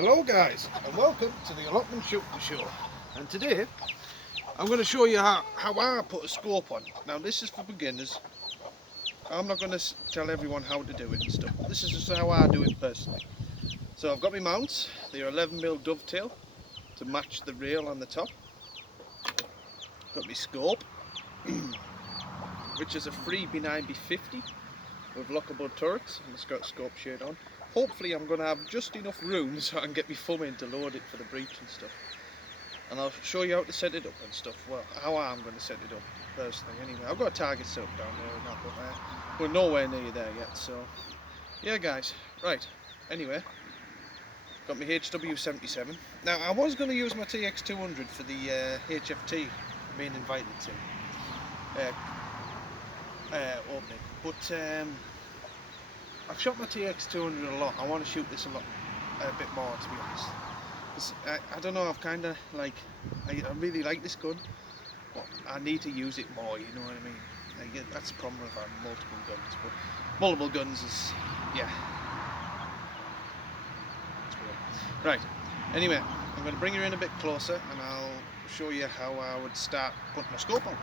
Hello guys, and welcome to the Allotment Shooting Show. And today I'm going to show you how I put a scope on. Now this is for beginners. I'm not going to tell everyone how to do it and stuff. This is just how I do it personally. So I've got my mounts. They're 11mm dovetail to match the rail on the top. Got my scope, which is a freebie 9B50 with lockable turrets, and it's got scope shade on. Hopefully I'm going to have just enough room so I can get my thumb in to load it for the breech and stuff. And I'll show you how to set it up and stuff. Well, how I'm going to set it up personally anyway. I've got a target set up down there and that, but we're nowhere near there yet. So yeah guys, right, anyway, got my HW77. Now I was going to use my TX200 for the HFT being invited to opening, but I've shot my TX200 a lot. I want to shoot this a bit more, to be honest. I don't know, I've kind of like, I really like this gun, but I need to use it more, you know what I mean? That's the problem with having multiple guns, but multiple guns is, yeah. Right, anyway, I'm going to bring you in a bit closer and I'll show you how I would start putting my scope on.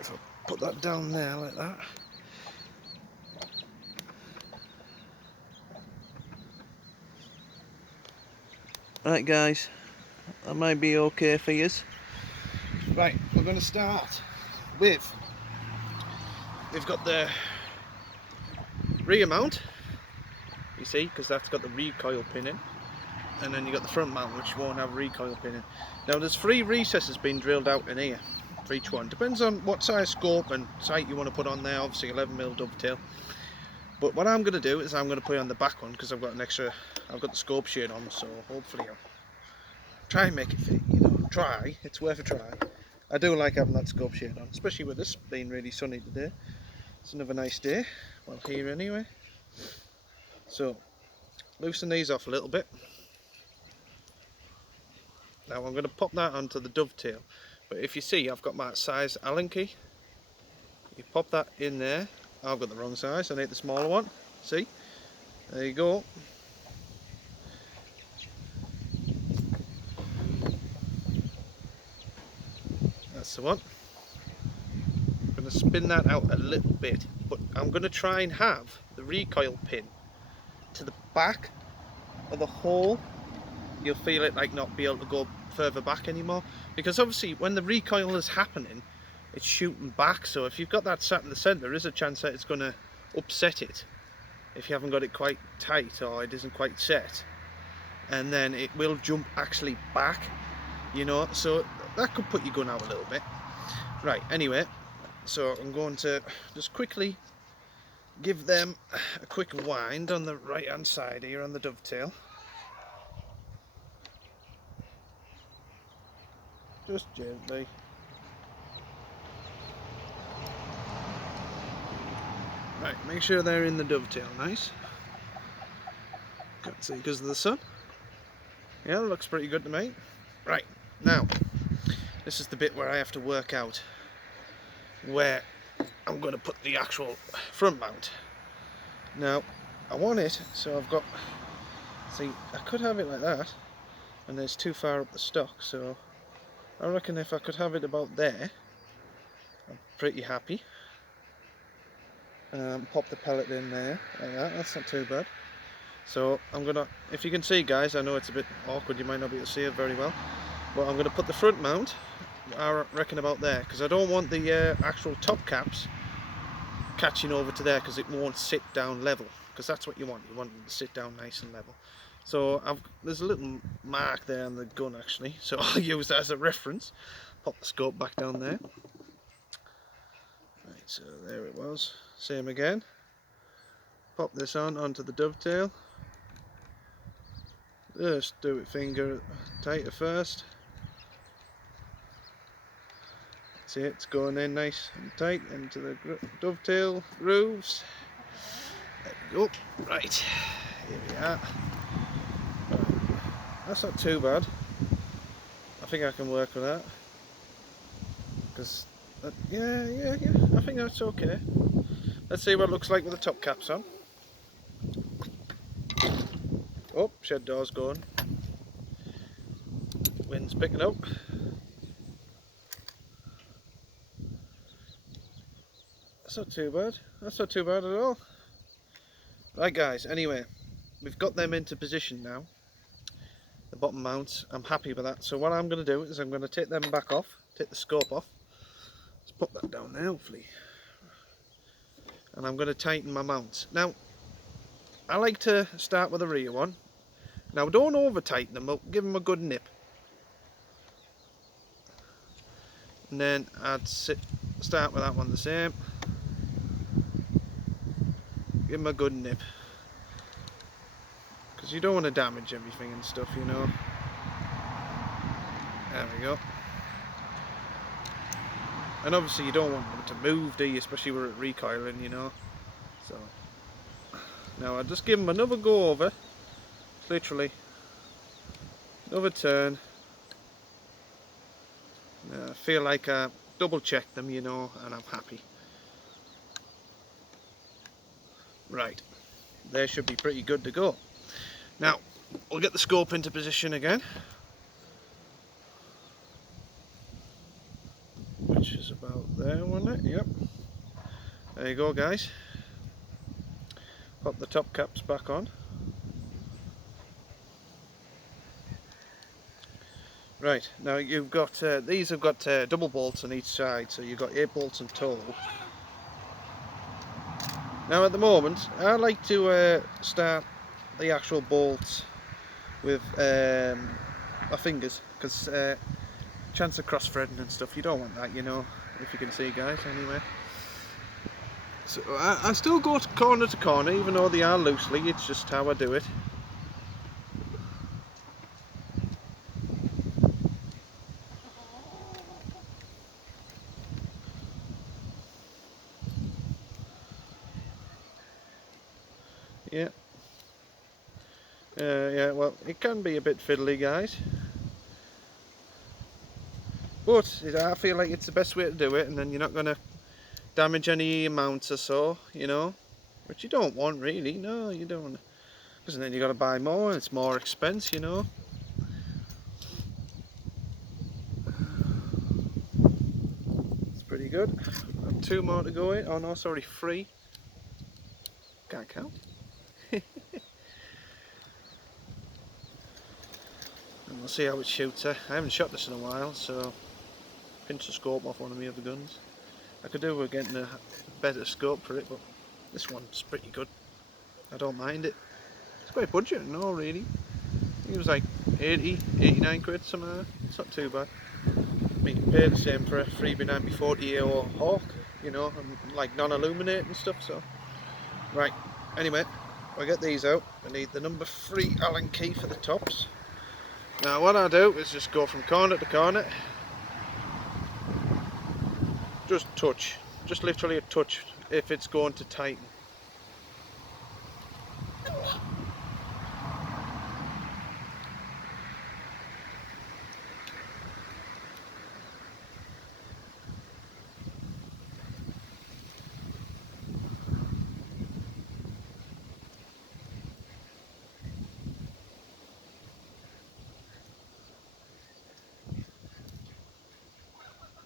If I put that down there like that. Right guys, that might be okay for you. Right, we're going to start with, we've got the rear mount, you see, because that's got the recoil pin in, and then you got the front mount which won't have recoil pin in. Now there's 3 recesses being drilled out in here for each one. Depends on what size scope and sight you want to put on there, obviously 11mm dovetail. But what I'm going to do is I'm going to put it on the back one because I've got the scope shade on, so hopefully I'll try and make it fit, you know, try, it's worth a try. I do like having that scope shade on, especially with this being really sunny today. It's another nice day, well here anyway. So, loosen these off a little bit. Now I'm going to pop that onto the dovetail, but if you see I've got my size Allen key. You pop that in there. I've got the wrong size, I need the smaller one. See? There you go. That's the one. I'm going to spin that out a little bit, but I'm going to try and have the recoil pin to the back of the hole. You'll feel it like not be able to go further back anymore, because obviously when the recoil is happening it's shooting back, so if you've got that sat in the centre there is a chance that it's going to upset it if you haven't got it quite tight or it isn't quite set, and then it will jump actually back, you know, so that could put your gun out a little bit. Right, anyway, so I'm going to just quickly give them a quick wind on the right hand side here on the dovetail. Just gently. Right, make sure they're in the dovetail, nice. Can't see because of the sun. Yeah, looks pretty good to me. Right, now, this is the bit where I have to work out where I'm going to put the actual front mount. Now, I want it, so I've got, see, I could have it like that, and it's too far up the stock, so I reckon if I could have it about there, I'm pretty happy. Pop the pellet in there like that, that's not too bad. So I'm gonna, if you can see guys, I know it's a bit awkward, you might not be able to see it very well, but I'm gonna put the front mount, I reckon about there, because I don't want the actual top caps catching over to there, because it won't sit down level, because that's what you want them to sit down nice and level. So there's a little mark there on the gun actually, so I'll use that as a reference. Pop the scope back down there. Right, so there it was. Same again. Pop this onto the dovetail. Just do it finger tighter first. See, it's going in nice and tight into the dovetail grooves. There we go. Right, here we are. That's not too bad. I think I can work with that. Because, yeah, I think that's okay. Let's see what it looks like with the top caps on. Oh, shed door's going. Wind's picking up. That's not too bad. That's not too bad at all. Right guys, anyway, we've got them into position now. The bottom mounts, I'm happy with that. So what I'm going to do is I'm going to take them back off, take the scope off. Let's put that down there hopefully. And I'm going to tighten my mounts. Now, I like to start with the rear one. Now don't over tighten them up, give them a good nip. And then I'd start with that one the same. Give them a good nip. Because you don't want to damage everything and stuff, you know. There we go. And obviously you don't want them to move, do you? Especially when it's recoiling, you know. So now I'll just give them another go over. Literally. Another turn. I feel like I double checked them, you know, and I'm happy. Right. They should be pretty good to go. Now, we'll get the scope into position again. Which is about there, wasn't it? Yep. There you go, guys. Pop the top caps back on. Right, now you've got, these have got double bolts on each side, so you've got 8 bolts in total. Now at the moment, I like to start the actual bolts with my fingers, because chance of cross threading and stuff, you don't want that, you know, if you can see guys, anyway. So I still go to corner, even though they are loosely, it's just how I do it. Yeah. Yeah, well, it can be a bit fiddly, guys. But I feel like it's the best way to do it, and then you're not going to damage any mounts or so, you know. Which you don't want, really. No, you don't want. Because then you've got to buy more, and it's more expense, you know. It's pretty good. Got 2 more to go in. Oh no, sorry, 3. Can't count. And we'll see how it shoots. I haven't shot this in a while, so pinch the scope off one of my other guns. I could do with getting a better scope for it, but this one's pretty good. I don't mind it. It's quite budget, no, really. I think it was like 80, 89 quid, something like that. It's not too bad. I mean, you can pay the same for a freebie 9040 or Hawk, you know, and like non-illuminate and stuff, so. Right, anyway, I'll get these out. I need the number 3 Allen key for the tops. Now what I do is just go from corner to corner. Just touch. Just literally a touch if it's going to tighten.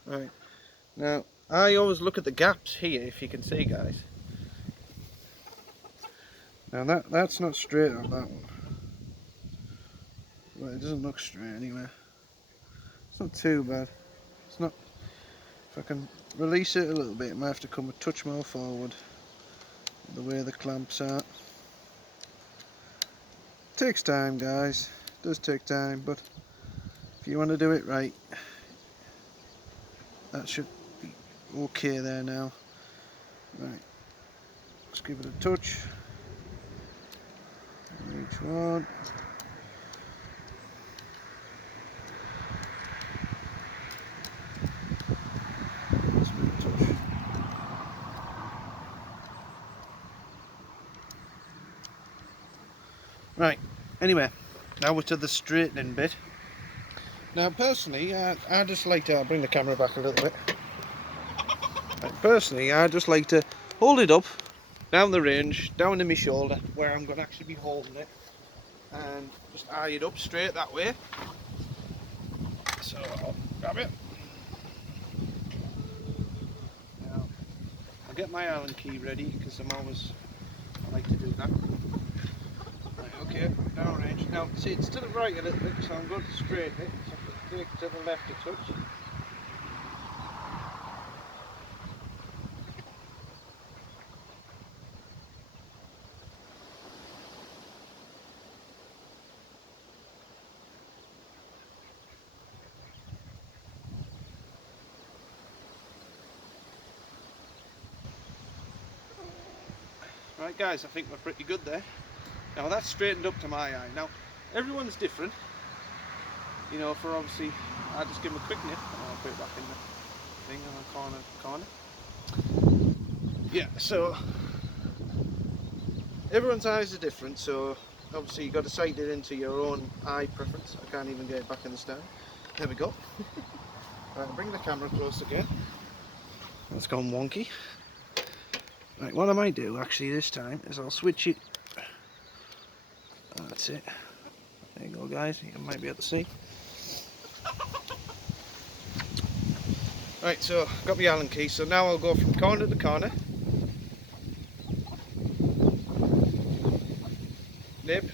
Right, now I always look at the gaps here, if you can see guys. Now that's not straight on that one. Well, it doesn't look straight anyway. It's not too bad. It's not. If I can release it a little bit, it might have to come a touch more forward. The way the clamps are. It takes time guys, it does take time, but if you want to do it right, that should be okay there now. Right, let's give it a touch on each one. Let's give it a touch. Right, anyway, now we're to the straightening bit. Now personally, I just like to, I'll bring the camera back a little bit. Personally, I just like to hold it up down the range, down to my shoulder, where I'm going to actually be holding it, and just eye it up straight that way. So I'll grab it. Now I'll get my Allen key ready because I like to do that. Right, okay, down range. Now see, it's to the right a little bit, so I'm going to straighten it. So I can take it to the left a touch. Right guys, I think we're pretty good there. Now that's straightened up to my eye. Now everyone's different. You know, for obviously, I just give them a quick nip and I'll put it back in the thing on the corner. Yeah, so everyone's eyes are different, so obviously you've got to sight it into your own eye preference. I can't even get it back in the stand. There we go. Right, I'll bring the camera close again. That's gone wonky. Right, what I might do actually this time is I'll switch it. That's it. There you go guys, you might be able to see. Right, so I've got my Allen key, so now I'll go from corner to corner. Nip.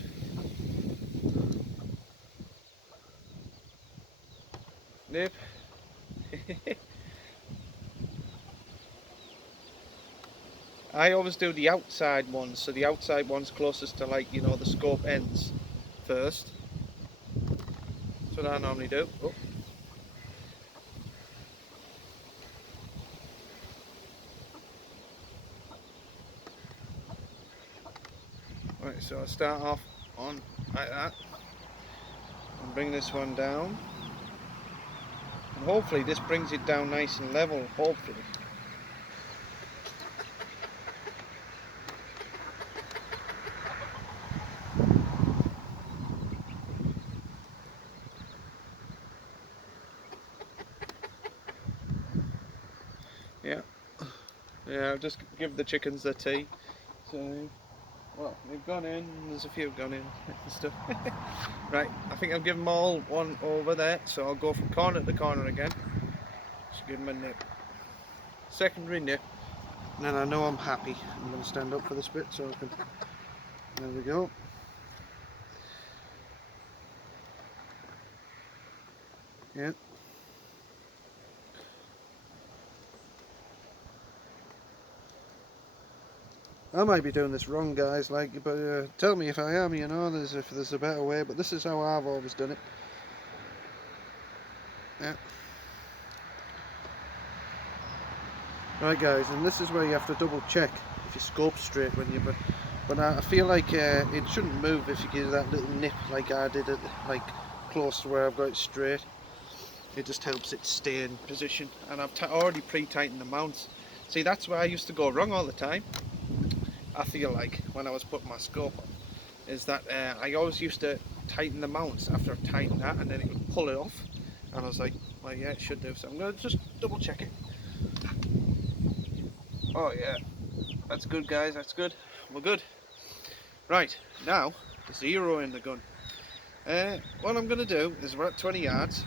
Nip. I always do the outside ones, so the outside ones closest to, like, you know, the scope ends first. That's what I normally do. Oh. Right, so I start off on like that and bring this one down, and hopefully this brings it down nice and level, hopefully. Yeah, I'll just give the chickens their tea. So, well, they've gone in, there's a few gone in and stuff. Right, I think I'll give them all one over there, so I'll go from corner to corner again. Just give them a nip. Secondary nip, and then I know I'm happy. I'm going to stand up for this bit so I can... There we go. Yeah. I might be doing this wrong, guys, like, but tell me if I am, you know, if there's a better way, but this is how I've always done it. Yeah. Right guys, and this is where you have to double check if your scope's straight when you, but I feel like it shouldn't move if you give that little nip like I did it, like close to where I've got it straight. It just helps it stay in position, and I've already pre-tightened the mounts. See, that's where I used to go wrong all the time. I feel like when I was putting my scope on, is that I always used to tighten the mounts after I've tightened that, and then it would pull it off, and I was like, well yeah, it should do, so I'm going to just double check it. Oh yeah, that's good guys, that's good, we're good. Right, now, zero in the gun. What I'm going to do is we're at 20 yards,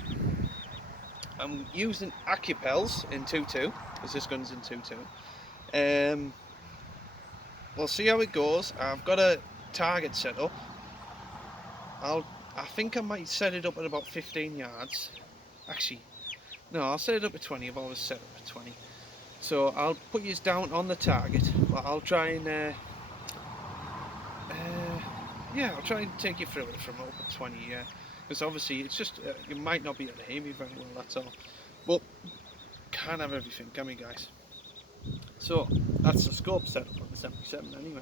I'm using Accupels in 2.2, because this gun's in 2.2. We'll see how it goes. I've got a target set up. I think I might set it up at about 15 yards. Actually, no, I'll set it up at 20. I've always set it up at 20. So I'll put you down on the target, but I'll try and yeah, I'll try and take you through it from up at 20. Yeah, because obviously it's just you might not be able to hear me very well. That's all. But can't have everything, can we, guys? So that's the scope setup on the 77 anyway.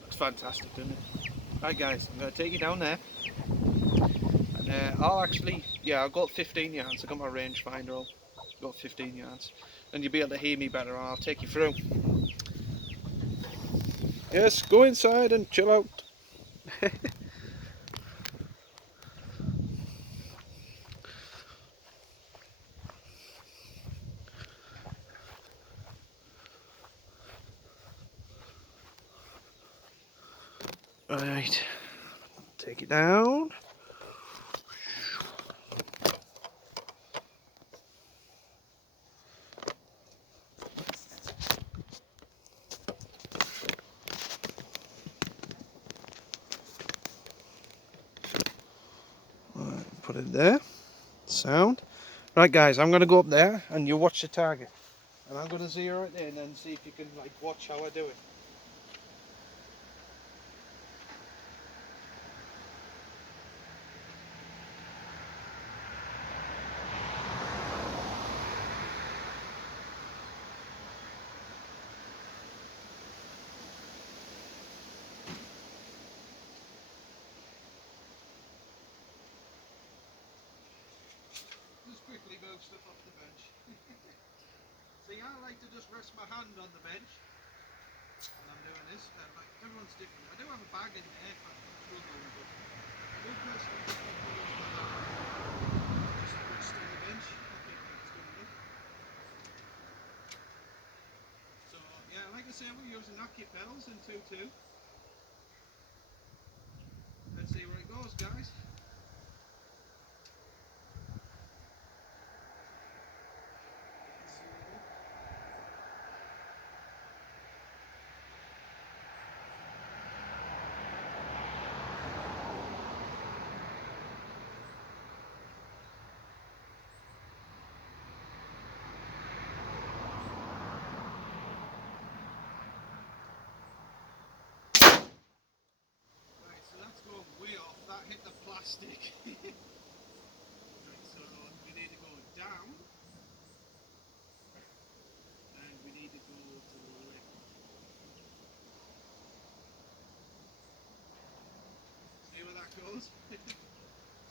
Looks fantastic, doesn't it? Right guys, I'm going to take you down there, and I'll actually, yeah, I've got 15 yards, I've got my rangefinder on, I've got 15 yards, and you'll be able to hear me better, and I'll take you through. Yes, go inside and chill out. Right, take it down. Right, put it there. Sound. Right guys, I'm going to go up there and you watch the target. And I'm going to zero it in and see if you can like watch how I do it. Just quickly move stuff off the bench. See, I like to just rest my hand on the bench when I'm doing this. Like everyone's different. I do have a bag in there for struggling, but I do personally just like to use my hand. Just rest on the bench. Okay, that's good enough. So yeah, like I say, we're using Naki pedals in 2-2. Let's see where it goes, guys. Right, so that's going way off. That hit the plastic. Right, so we need to go down, and we need to go to the left. See where that goes?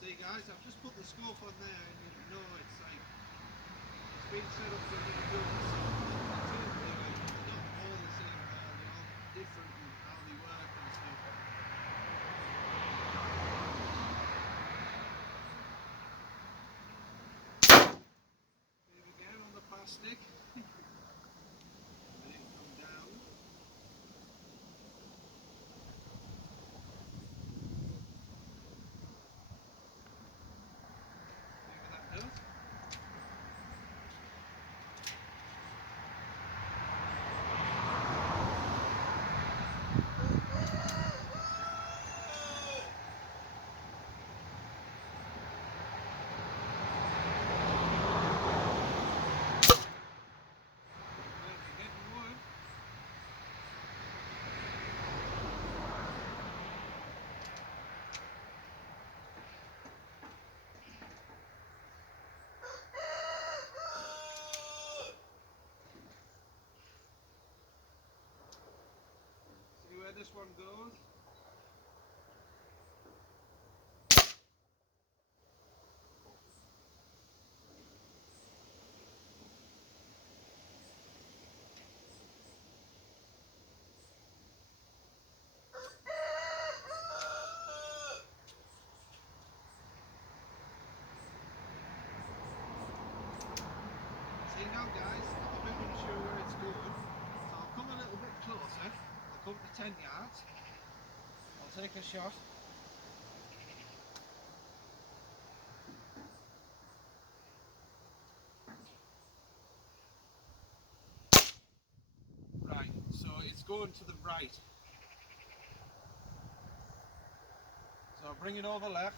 See guys, I've just put the scope on there, and you know it's like it's been set up for me to do it. So they're not all the same there. They're all different in how they work and stuff. Here again on the plastic. Let it come down. See what that does? See where this one goes? See now guys, I'm a bit unsure where it's going, so I'll come a little bit closer. I'll come to 10 yards. I'll take a shot. Right, so it's going to the right. So bring it over left.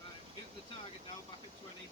Right, we're getting the target now back at 20.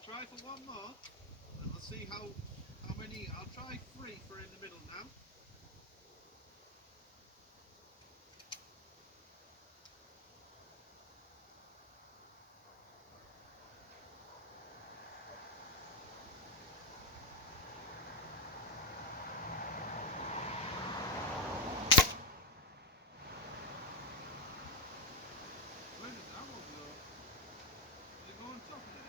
I'll try for one more, and we'll see how many. I'll try 3 for in the middle now. Where did that one go? Did it go on top of it?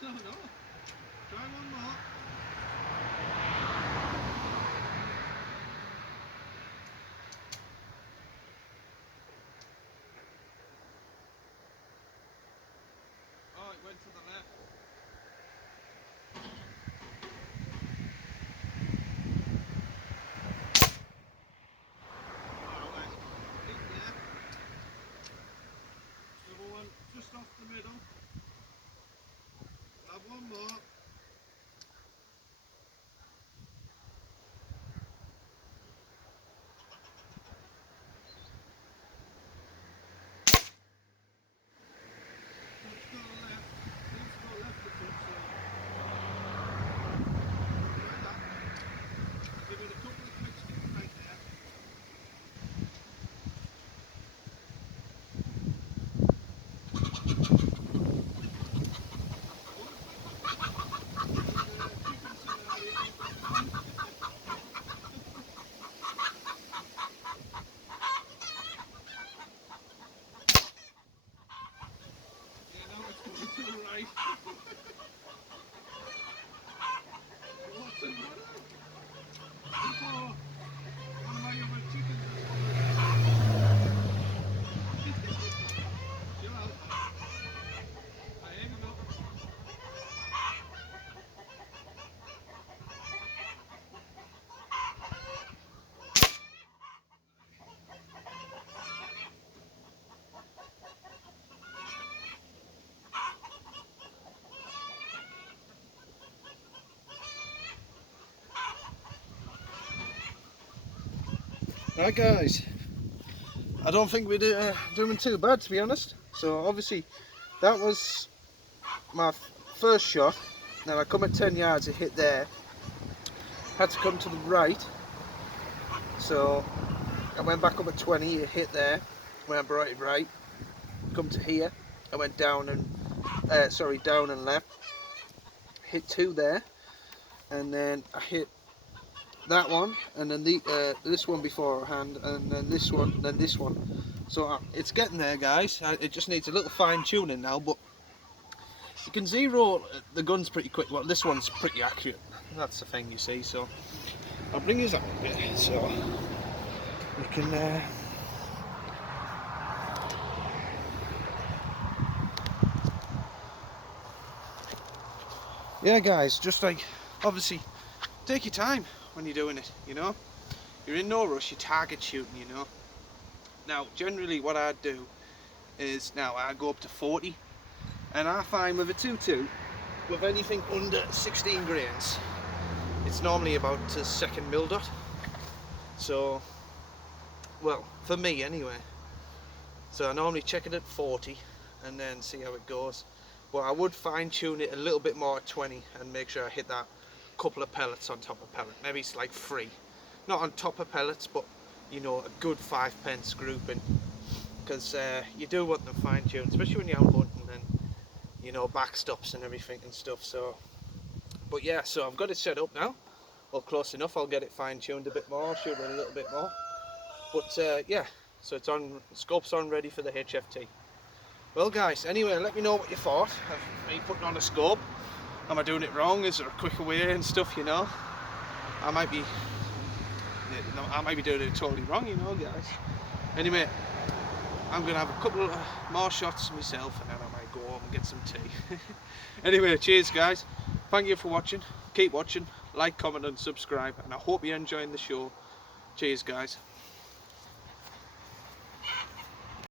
I don't know. Try one more. Oh, it went to the left. Another one just off the middle. Have one more. Let's go left. Seems to go left a bit, so try that. Give it a couple of clicks to the right there. Yeah, now it's going to the right. What's the matter? Before one of my other chickens has chill out. Here we go. Right guys, I don't think we're doing too bad, to be honest. So obviously that was my first shot. Now I come at 10 yards, it hit there. Had to come to the right. So I went back up at 20, it hit there. When I brought it right, come to here, I went down and down and left. Hit 2 there, and then I hit that one, and then this one beforehand, and then this one, then this one. So it's getting there, guys. It just needs a little fine tuning now, but you can zero the guns pretty quick. Well, this one's pretty accurate. That's the thing, you see. So I'll bring his up a bit so we can. Yeah, guys, just like obviously take your time when you're doing it, you know. You're in no rush, you're target shooting, you know. Now generally what I do is now I go up to 40, and I find with a 2.2 with anything under 16 grains it's normally about a second mil dot. So well, for me anyway, so I normally check it at 40 and then see how it goes. But I would fine tune it a little bit more at 20 and make sure I hit that couple of pellets on top of pellet. Maybe it's like 3, not on top of pellets, but you know, a good 5 pence grouping, because you do want them fine tuned, especially when you're out hunting and you know, backstops and everything and stuff. So but yeah, so I've got it set up now, well, close enough. I'll get it fine tuned a bit more, shoot it a little bit more, but yeah, so it's on, scope's on, ready for the HFT. Well guys, anyway, let me know what you thought of me putting on a scope. Am I doing it wrong? Is there a quicker way and stuff, you know? I might be doing it totally wrong, you know, guys. Anyway, I'm going to have a couple of more shots myself, and then I might go home and get some tea. Anyway, cheers guys. Thank you for watching. Keep watching. Like, comment and subscribe, and I hope you're enjoying the show. Cheers guys.